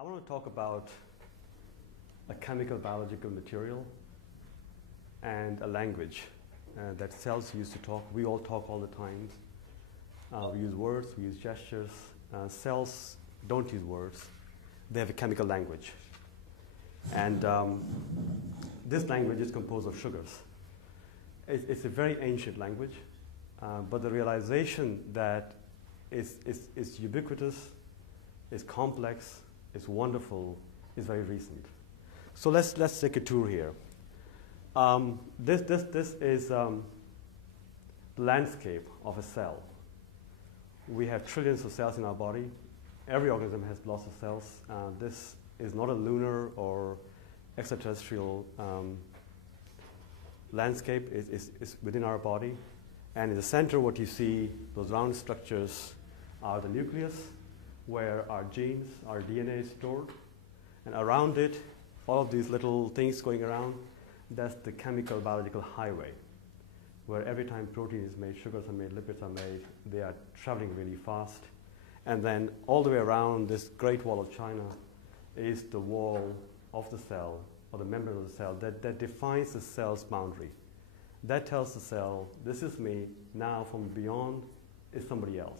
I want to talk about a chemical biological material and a language that cells use to talk. We all talk all the time. We use words, we use gestures. Cells don't use words. They have a chemical language. And this language is composed of sugars. It's a very ancient language, but the realization that it's ubiquitous, it's complex, it's wonderful, is very recent. So let's take a tour here. This is the landscape of a cell. We have trillions of cells in our body. Every organism has lots of cells. This is not a lunar or extraterrestrial landscape. It's within our body. And in the center, what you see, those round structures are the nucleus, where our genes, our DNA is stored. And around it, all of these little things going around, that's the chemical biological highway, where every time protein is made, sugars are made, lipids are made, they are traveling really fast. And then all the way around this great wall of China is the wall of the cell, or the membrane of the cell, that defines the cell's boundary. That tells the cell, this is me, now from beyond is somebody else.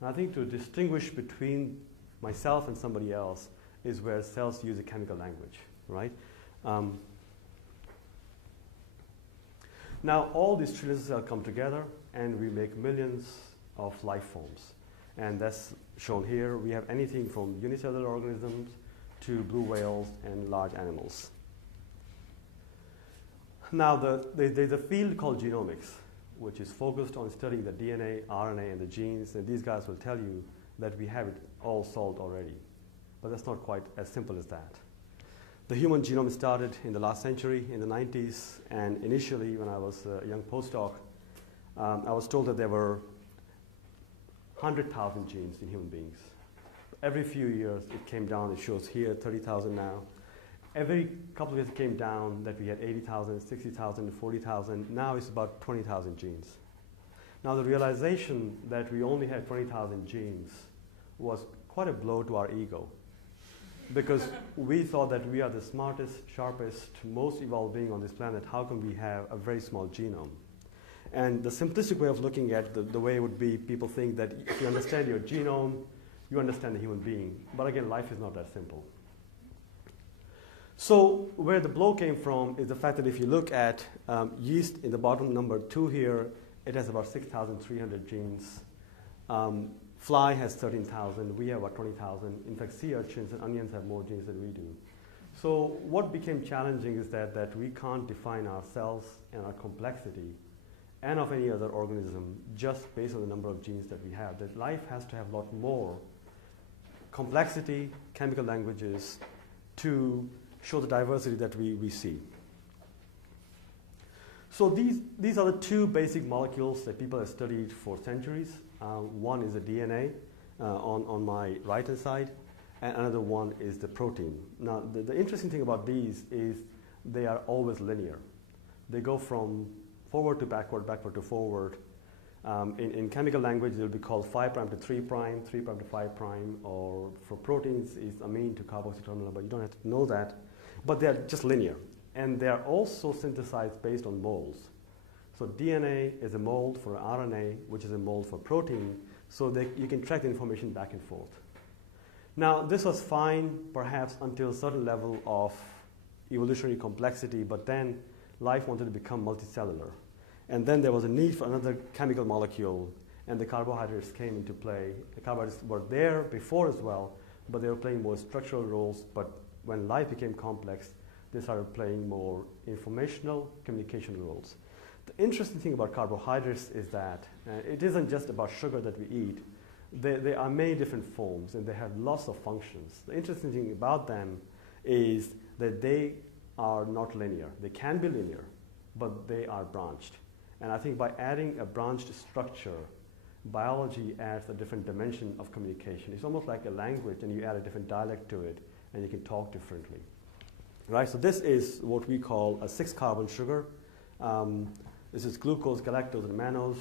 And I think to distinguish between myself and somebody else is where cells use a chemical language, right? Now, all these trillions of cells come together, and we make millions of life forms. And that's shown here. We have anything from unicellular organisms to blue whales and large animals. Now, there's a field called genomics, which is focused on studying the DNA, RNA, and the genes. And these guys will tell you that we have it all solved already. But that's not quite as simple as that. The human genome started in the last century, in the 90s, and initially, when I was a young postdoc, I was told that there were 100,000 genes in human beings. Every few years, it came down. It shows here 30,000 now. Every couple of years, it came down that we had 80,000, 60,000, 40,000. Now it's about 20,000 genes. Now, the realization that we only had 20,000 genes was quite a blow to our ego, because we thought that we are the smartest, sharpest, most evolved being on this planet. How can we have a very small genome? And the simplistic way of looking at the way would be people think that if you understand your genome, you understand the human being. But again, life is not that simple. So where the blow came from is the fact that if you look at yeast in the bottom number 2 here, it has about 6,300 genes. Fly has 13,000. We have about 20,000. In fact, sea urchins and onions have more genes than we do. So what became challenging is that we can't define ourselves and our complexity and of any other organism just based on the number of genes that we have. That life has to have a lot more complexity, chemical languages, to show the diversity that we see. So these are the two basic molecules that people have studied for centuries. One is the DNA on my right-hand side, and another one is the protein. Now, the interesting thing about these is they are always linear. They go from forward to backward, backward to forward. In chemical language, they'll be called 5' to 3', 3' to 5', or for proteins, it's amine to carboxy terminal, but you don't have to know that. But they're just linear. And they are also synthesized based on moles. So DNA is a mold for RNA, which is a mold for protein, so that you can track the information back and forth. Now, this was fine, perhaps, until a certain level of evolutionary complexity, but then life wanted to become multicellular. And then there was a need for another chemical molecule, and the carbohydrates came into play. The carbohydrates were there before as well, but they were playing more structural roles. But when life became complex, they started playing more informational communication roles. The interesting thing about carbohydrates is that it isn't just about sugar that we eat. They are many different forms, and they have lots of functions. The interesting thing about them is that they are not linear. They can be linear, but they are branched. And I think by adding a branched structure, biology adds a different dimension of communication. It's almost like a language, and you add a different dialect to it, and you can talk differently. Right, so this is what we call a 6-carbon sugar. This is glucose, galactose, and mannose.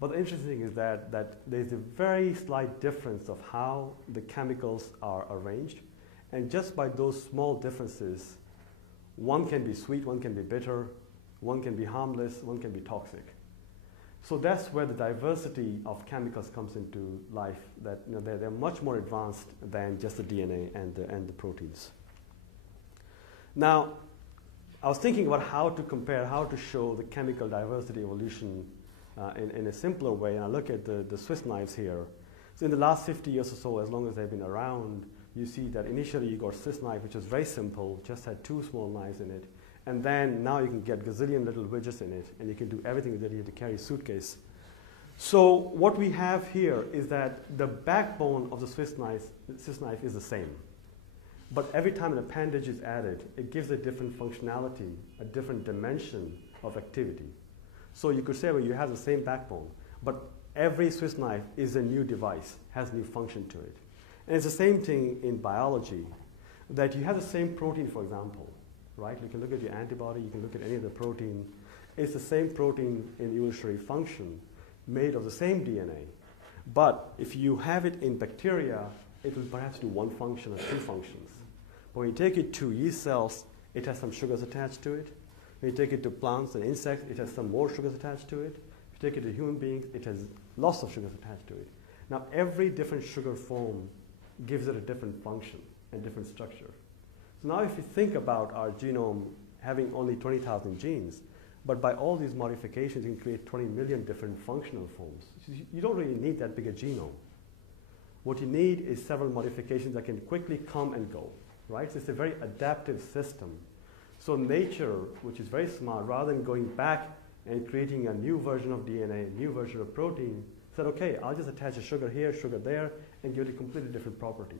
But the interesting thing is that there's a very slight difference of how the chemicals are arranged. And just by those small differences, one can be sweet, one can be bitter, one can be harmless, one can be toxic. So that's where the diversity of chemicals comes into life, that they're much more advanced than just the DNA and the proteins. Now, I was thinking about how to compare, how to show the chemical diversity evolution in a simpler way, and I look at the Swiss knives here. So in the last 50 years or so, as long as they've been around, you see that initially you got Swiss knife, which was very simple, just had 2 small knives in it. And then now you can get gazillion little widgets in it, and you can do everything with it. You have to carry a suitcase. So what we have here is that the backbone of the Swiss knife is the same. But every time an appendage is added, it gives a different functionality, a different dimension of activity. So you could say, well, you have the same backbone, but every Swiss knife is a new device, has a new function to it. And it's the same thing in biology, that you have the same protein, for example, right? You can look at your antibody, you can look at any other protein. It's the same protein in evolutionary function, made of the same DNA. But if you have it in bacteria, it will perhaps do 1 function or 2 functions. But when you take it to yeast cells, it has some sugars attached to it. When you take it to plants and insects, it has some more sugars attached to it. If you take it to human beings, it has lots of sugars attached to it. Now, every different sugar form gives it a different function and different structure. So now if you think about our genome having only 20,000 genes, but by all these modifications, you can create 20 million different functional forms. You don't really need that big a genome. What you need is several modifications that can quickly come and go, right? So it's a very adaptive system. So nature, which is very smart, rather than going back and creating a new version of DNA, a new version of protein, said, okay, I'll just attach a sugar here, sugar there, and give it a completely different property.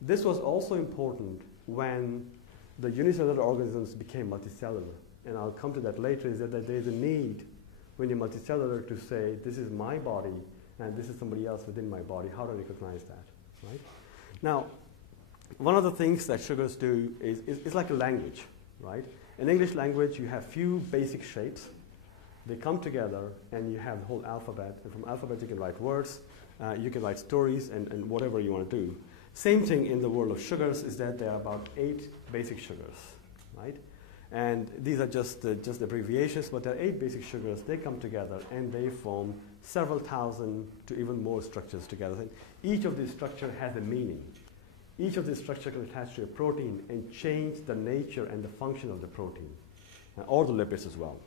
This was also important when the unicellular organisms became multicellular. And I'll come to that later, is that there's a need when you're multicellular to say, this is my body, and this is somebody else within my body. How do I recognize that, right? Now, one of the things that sugars do is like a language, right? In English language, you have few basic shapes. They come together, and you have the whole alphabet. And from alphabet, you can write words, you can write stories, and whatever you want to do. Same thing in the world of sugars is that there are about 8 basic sugars, right? And these are just abbreviations, but there are 8 basic sugars. They come together, and they form several thousand to even more structures together. And each of these structures has a meaning. Each of these structures can attach to a protein and change the nature and the function of the protein, or the lipids as well.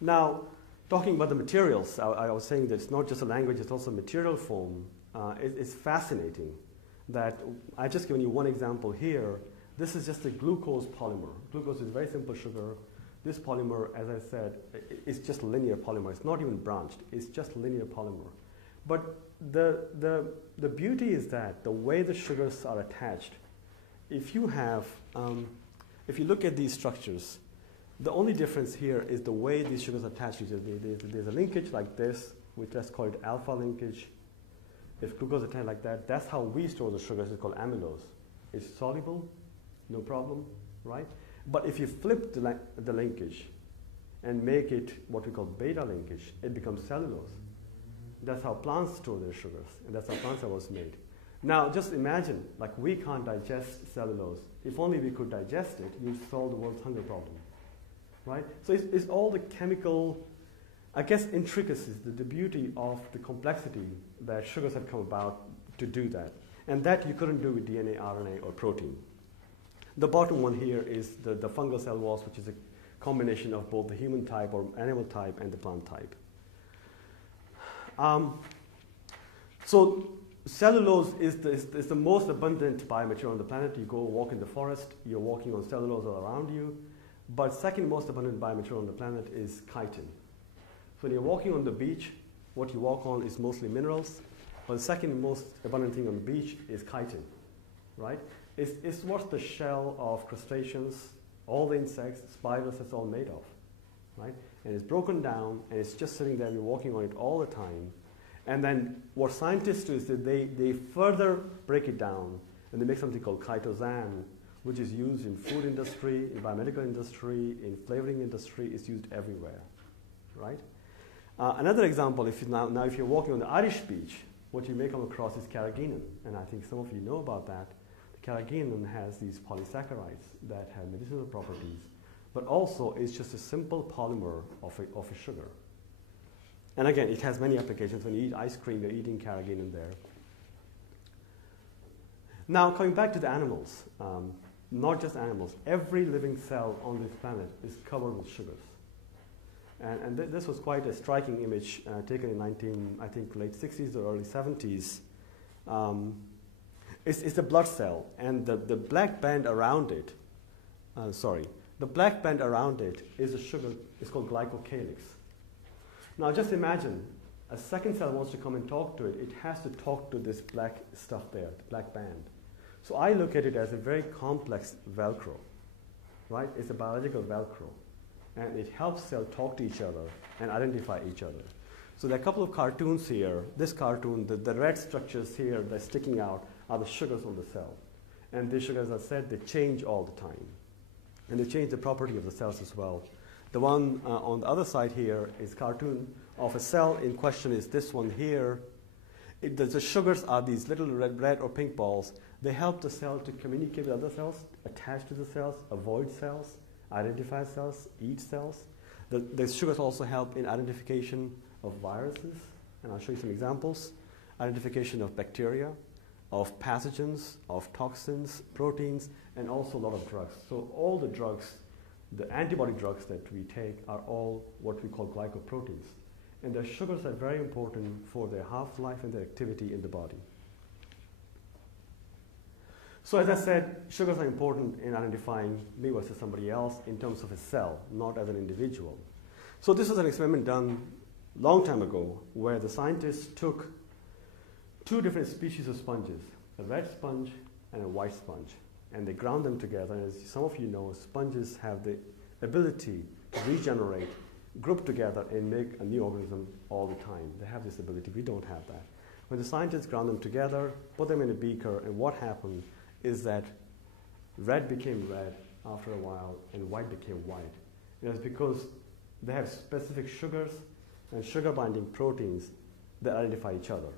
Now, talking about the materials, I was saying that it's not just a language, it's also a material form. It's fascinating that I've just given you one example here. This is just a glucose polymer. Glucose is a very simple sugar. This polymer, as I said, is just linear polymer. It's not even branched. It's just linear polymer. But the beauty is that the way the sugars are attached, if you look at these structures, the only difference here is the way these sugars are attached to each other. There's a linkage like this, which let's call it alpha linkage. If glucose is attached like that, that's how we store the sugars. It's called amylose. It's soluble, no problem, right? But if you flip the linkage and make it what we call beta linkage, it becomes cellulose. That's how plants store their sugars, and that's how plants are made. Now, just imagine, like we can't digest cellulose. If only we could digest it, you'd solve the world's hunger problem, right? So it's all the chemical, I guess, intricacies, the beauty of the complexity that sugars have come about to do that. And that you couldn't do with DNA, RNA, or protein. The bottom one here is the fungal cell walls, which is a combination of both the human type or animal type and the plant type. So cellulose is the most abundant biomaterial on the planet. You go walk in the forest, you're walking on cellulose all around you. But second most abundant biomaterial on the planet is chitin. So when you're walking on the beach, what you walk on is mostly minerals. But the second most abundant thing on the beach is chitin, right? It's what the shell of crustaceans, all the insects, spiders, it's all made of, right? And it's broken down, and it's just sitting there, you're walking on it all the time. And then what scientists do is that they further break it down, and they make something called chitosan, which is used in food industry, in biomedical industry, in flavoring industry. It's used everywhere, right? Another example, if you're walking on the Irish beach, what you may come across is carrageenan, and I think some of you know about that. The carrageenan has these polysaccharides that have medicinal properties, but also is just a simple polymer of a sugar. And again, it has many applications. When you eat ice cream, you're eating carrageenan there. Now, coming back to the animals, not just animals, every living cell on this planet is covered with sugars. And this was quite a striking image taken in late 60s or early 70s. It's the blood cell, and the black band around it, the black band around it is a sugar. It's called glycocalyx. Now just imagine a second cell wants to come and talk to it. It has to talk to this black stuff there, the black band. So I look at it as a very complex Velcro, right? It's a biological Velcro. And it helps cells talk to each other and identify each other. So there are a couple of cartoons here. This cartoon, the red structures here that's sticking out are the sugars on the cell. And these sugars, as I said, they change all the time. And they change the property of the cells as well. The one on the other side here is cartoon of a cell in question is this one here. The sugars are these little red or pink balls. They help the cell to communicate with other cells, attach to the cells, avoid cells, identify cells, eat cells. The sugars also help in identification of viruses, and I'll show you some examples. Identification of bacteria, of pathogens, of toxins, proteins, and also a lot of drugs. So all the drugs, the antibody drugs that we take are all what we call glycoproteins. And the sugars are very important for their half-life and their activity in the body. So as I said, sugars are important in identifying me versus somebody else in terms of a cell, not as an individual. So this was an experiment done a long time ago where the scientists took two different species of sponges, a red sponge and a white sponge, and they ground them together. And as some of you know, sponges have the ability to regenerate, group together, and make a new organism all the time. They have this ability. We don't have that. When the scientists ground them together, put them in a beaker, and what happened is that red became red after a while, and white became white. And it's because they have specific sugars and sugar-binding proteins that identify each other.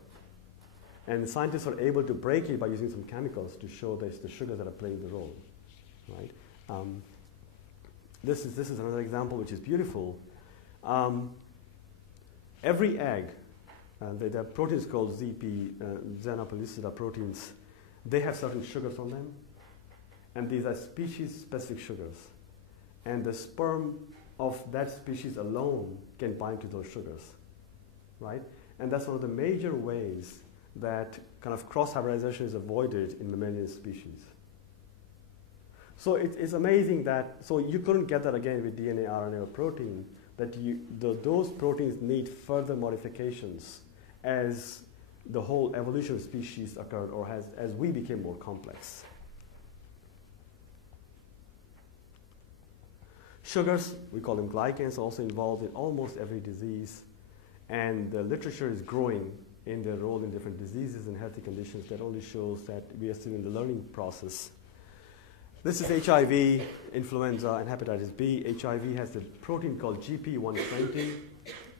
And the scientists are able to break it by using some chemicals to show that it's the sugars that are playing the role, right? This is another example which is beautiful. Every egg, there are proteins called ZP, xenopellucida proteins. They have certain sugars on them, and these are species-specific sugars. And the sperm of that species alone can bind to those sugars, right? And that's one of the major ways that kind of cross-hybridization is avoided in mammalian species. So it's amazing that, so you couldn't get that again with DNA, RNA, or protein, that those proteins need further modifications as the whole evolution of species occurred, or as we became more complex. Sugars, we call them glycans, are also involved in almost every disease, and the literature is growing in their role in different diseases and healthy conditions. That only shows that we are still in the learning process. This is HIV, influenza, and hepatitis B. HIV has a protein called GP120,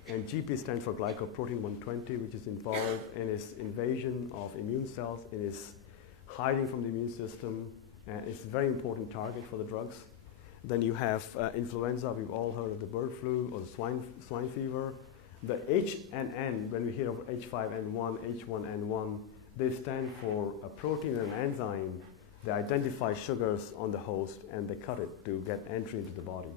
and GP stands for glycoprotein 120, which is involved in its invasion of immune cells, in its hiding from the immune system, and it's a very important target for the drugs. Then you have influenza. We've all heard of the bird flu or the swine fever. The H and N, when we hear of H5N1, H1N1, they stand for a protein and an enzyme. They identify sugars on the host and they cut it to get entry into the body,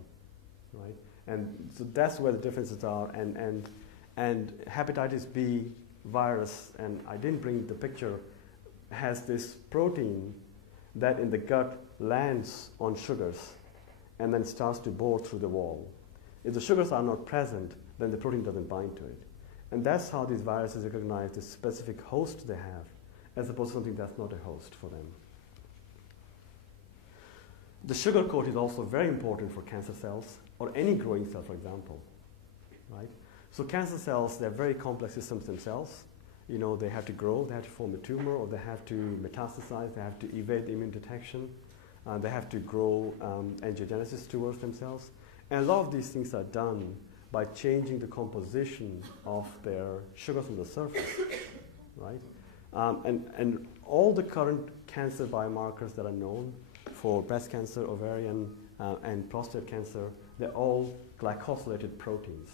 right? And so that's where the differences are. And hepatitis B virus, and I didn't bring the picture, has this protein that in the gut lands on sugars and then starts to bore through the wall. If the sugars are not present, then the protein doesn't bind to it. And that's how these viruses recognize the specific host they have, as opposed to something that's not a host for them. The sugar coat is also very important for cancer cells, or any growing cell, for example, right? So cancer cells, they're very complex systems themselves. You know, they have to grow, they have to form a tumor, or they have to metastasize, they have to evade immune detection, they have to grow angiogenesis towards themselves. And a lot of these things are done by changing the composition of their sugars on the surface, right? And all the current cancer biomarkers that are known for breast cancer, ovarian, and prostate cancer, they're all glycosylated proteins.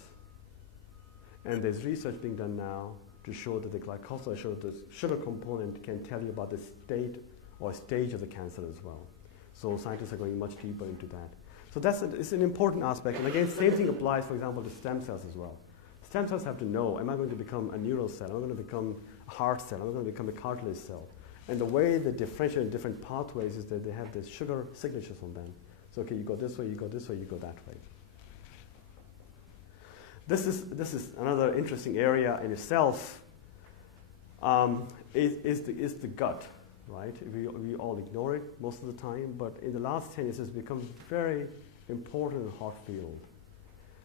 And there's research being done now to show that the glycosylation, the sugar component, can tell you about the state or stage of the cancer as well. So scientists are going much deeper into that. So it's an important aspect. And again, same thing applies, for example, to stem cells as well. Stem cells have to know, am I going to become a neural cell? Am I going to become a heart cell? Am I going to become a cartilage cell? And the way they differentiate in different pathways is that they have these sugar signatures on them. So, okay, you go this way, you go this way, you go that way. This is another interesting area in itself, is the gut, right? We all ignore it most of the time, but in the last 10 years it's become very important and hot field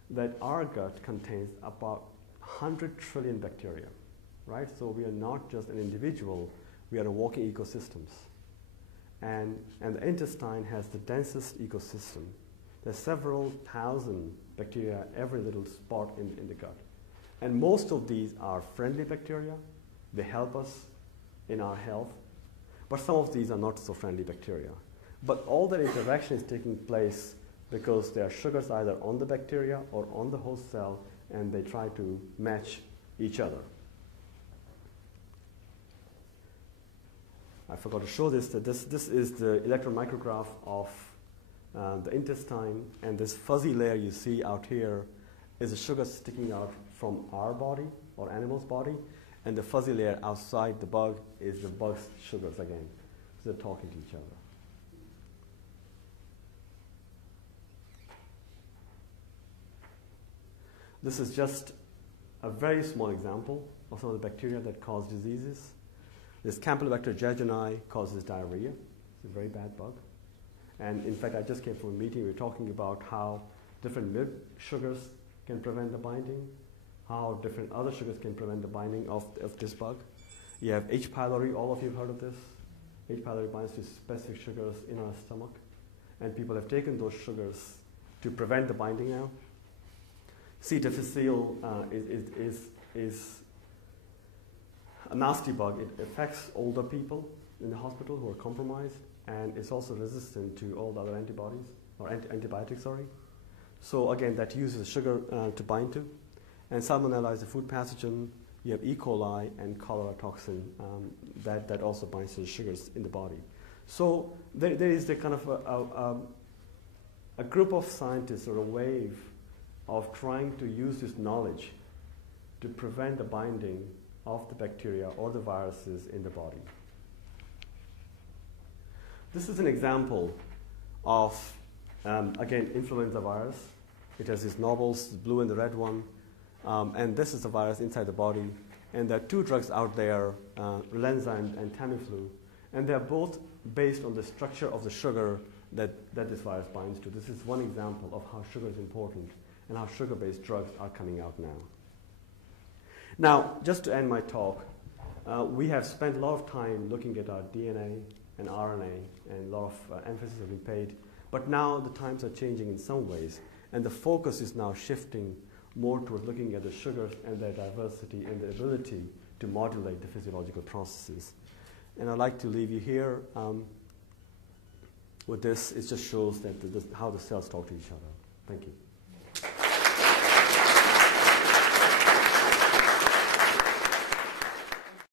that our gut contains about 100 trillion bacteria, right? So we are not just an individual, we are a walking ecosystems. And the intestine has the densest ecosystem. There's several thousand bacteria every little spot in the gut. And most of these are friendly bacteria. They help us in our health. But some of these are not so friendly bacteria. But all that interaction is taking place because there are sugars either on the bacteria or on the host cell, and they try to match each other. I forgot to show this, that this is the electron micrograph of the intestine, and this fuzzy layer you see out here is the sugar sticking out from our body or animal's body, and the fuzzy layer outside the bug is the bug's sugars again. So they're talking to each other. This is just a very small example of some of the bacteria that cause diseases. This Campylobacter jejuni causes diarrhea. It's a very bad bug. And in fact, I just came from a meeting. We were talking about how different milk sugars can prevent the binding, how different other sugars can prevent the binding of this bug. You have H. pylori. All of you have heard of this. H. pylori binds to specific sugars in our stomach. And people have taken those sugars to prevent the binding now. C. difficile is a nasty bug. It affects older people in the hospital who are compromised, and it's also resistant to all the other antibodies, or antibiotics, sorry. So again, that uses sugar to bind to. And Salmonella is a food pathogen. You have E. coli and cholera toxin that also binds to the sugars in the body. So there is the kind of a group of scientists, or a wave of trying to use this knowledge to prevent the binding of the bacteria or the viruses in the body. This is an example of, again, influenza virus. It has these nobles, the blue and the red one, and this is the virus inside the body. And there are two drugs out there, Relenza and Tamiflu, and they're both based on the structure of the sugar that this virus binds to. This is one example of how sugar is important and how sugar-based drugs are coming out now. Now, just to end my talk, we have spent a lot of time looking at our DNA and RNA, and a lot of emphasis has been paid. But now the times are changing in some ways, and the focus is now shifting more towards looking at the sugars and their diversity and the ability to modulate the physiological processes. And I'd like to leave you here with this. It just shows that how the cells talk to each other. Thank you.